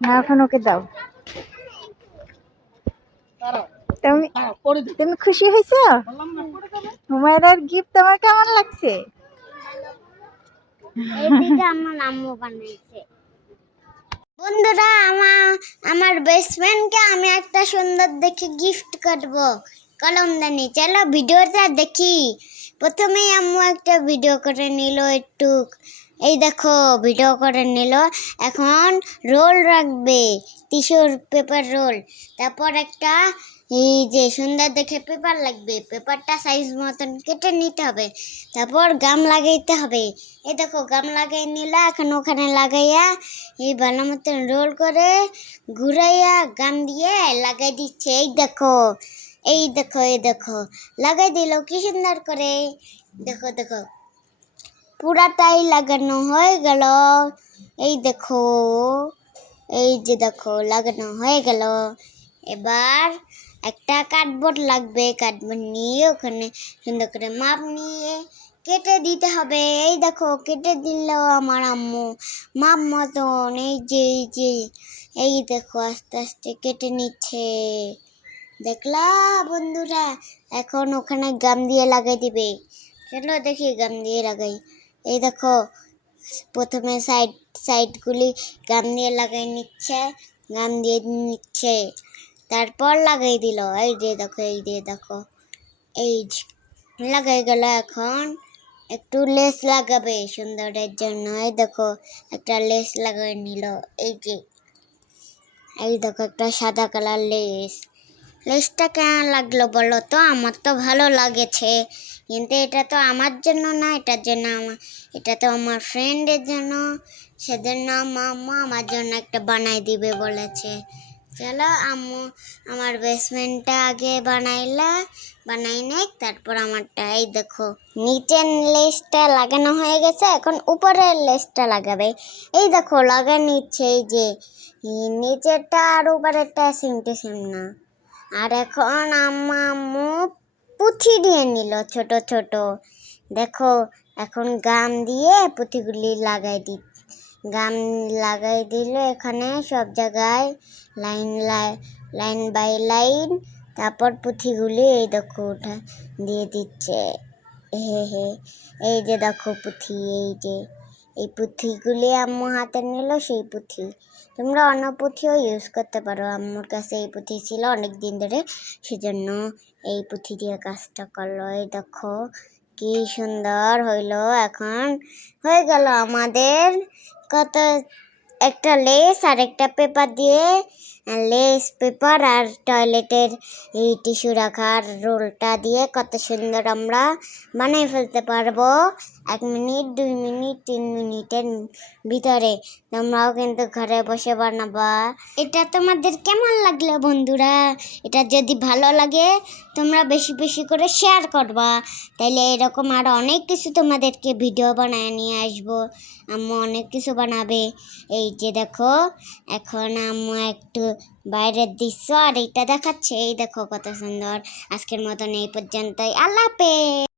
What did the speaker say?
না এখন ওকে দাও। তুমি তুমি খুশি হয়েছ? হুমায়রার গিফট তোমার কেমন লাগছে? আমার আম্মু বানাইছে। বন্ধুরা আমার আমার বেস্ট ফ্রেন্ডকে আমি একটা সুন্দর দেখে গিফট করব। কলমদানি চলো ভিডিওটা দেখি। প্রথমেই আম্মু একটা ভিডিও করে নিল একটু। এই দেখো ভিডিও করে নিল। এখন রোল রাখবে টিস্যুর পেপার রোল তারপর একটা, এই যে সুন্দর দেখে পেপার লাগবে পেপারটা সাইজ মতন কেটে নিতে হবে। তারপর গাম লাগাইতে হবে। এই দেখো গাম লাগাই নিলা, এখন ওখানে লাগাইয়া, এই ভালো মতন রোল করে ঘুরাইয়া গাম দিয়ে লাগাই দিচ্ছে। এই দেখো এই দেখো এই দেখো। লাগাই দিল, কি সুন্দর করে। দেখো দেখো। পুরাটাই লাগানো হয়ে গেল। এই দেখো, এই যে দেখো, লাগানো হয়ে গেল। এবার একটা কার্ডবোর্ড লাগবে কার্ডবোর্ড নিয়ে ওখানে সুন্দর করে মাপ নিয়ে কেটে দিতে হবে। এই দেখো, কেটে দিল আমার আম্মু। মাপ মতন, এই যে এই যে, এই দেখো, আস্তে আস্তে কেটে নিচ্ছে। দেখলা বন্ধুরা, এখন ওখানে গাম দিয়ে লাগাই দিবে। চলো দেখি গাম দিয়ে লাগাই। এই দেখো, প্রথমে সাইড সাইডগুলি গাম দিয়ে লাগাই নিচ্ছে, গাম দিয়ে নিচ্ছে, তারপর লাগাই দিল। এই যে দেখো, এই যে দেখো, এই লাগাই গেল এখন। একটু লেস লাগাবে সুন্দরের জন্য। এই দেখো, একটা লেস লাগাই নিল, এই যে, এই দেখো একটা সাদা কালার লেস। লেসটা কেমন লাগল বলো তো? আমার তো ভালো লাগেছে। কিন্তু এটা তো আমার জন্য না, এটার জন্য আমার এটা তো আমার ফ্রেন্ডের জন্য। সেজন্য আমার আম্মু আমার জন্য একটা বানাই দিবে বলেছে। চলো আম্মু, আমার বেসমেন্টটা আগে বানাইলা, বানাই নেক, তারপর আমারটা এই দেখো, নিচের লেসটা লাগানো হয়ে গেছে, এখন উপরের লেসটা লাগাবে। এই দেখো লাগা নিচ্ছে এই যে নিচেরটা আর উপরেরটা সেম টু সেম না। আর এখন আম্মা আম্মু পুঁথি দিয়ে নিল ছোট ছোট। দেখো, এখন গাম দিয়ে পুঁথিগুলি লাগাই দি, গাম লাগাই দিল এখানে সব জায়গায়, লাইন লাইন বাই লাইন। তারপর পুঁথিগুলি এই দেখো ওঠা দিয়ে দিচ্ছে। হে হে, এই যে দেখো পুঁথি, এই যে এই পুঁথিগুলি আম্মু হাতে নিল, সেই পুঁথি। তোমরা অন্য পুঁথিও ইউজ করতে পারো। আম্মুর কাছে এই পুঁথি ছিল অনেক দিন ধরে। সেজন্য এই পুঁথি দিয়ে কাজটা করল। এই দেখো, কি সুন্দর হইল এখন। হয়ে গেল আমাদের কত একটা লেস আর একটা পেপার দিয়ে লেস, পেপার আর টয়লেটের এই টিস্যু রাখার রোলটা দিয়ে কত সুন্দর আমরা বানিয়ে ফেলতে পারব। এক মিনিট, দুই মিনিট, তিন মিনিটের ভিতরে তোমরাও কিন্তু ঘরে বসে বানাবা। এটা তোমাদের কেমন লাগল বন্ধুরা? এটা যদি ভালো লাগে তোমরা বেশি বেশি করে শেয়ার করবা। তাইলে এরকম আর অনেক কিছু তোমাদেরকে ভিডিও বানায় নিয়ে আসব। আম্মু অনেক কিছু বানাবে। এই যে দেখো, এখন আম্মু একটু বাইরের দৃশ্য আর এইটা দেখাচ্ছে। এই দেখো কত সুন্দর। আজকের মতন এই পর্যন্তই। আল্লাহ হাফেজ!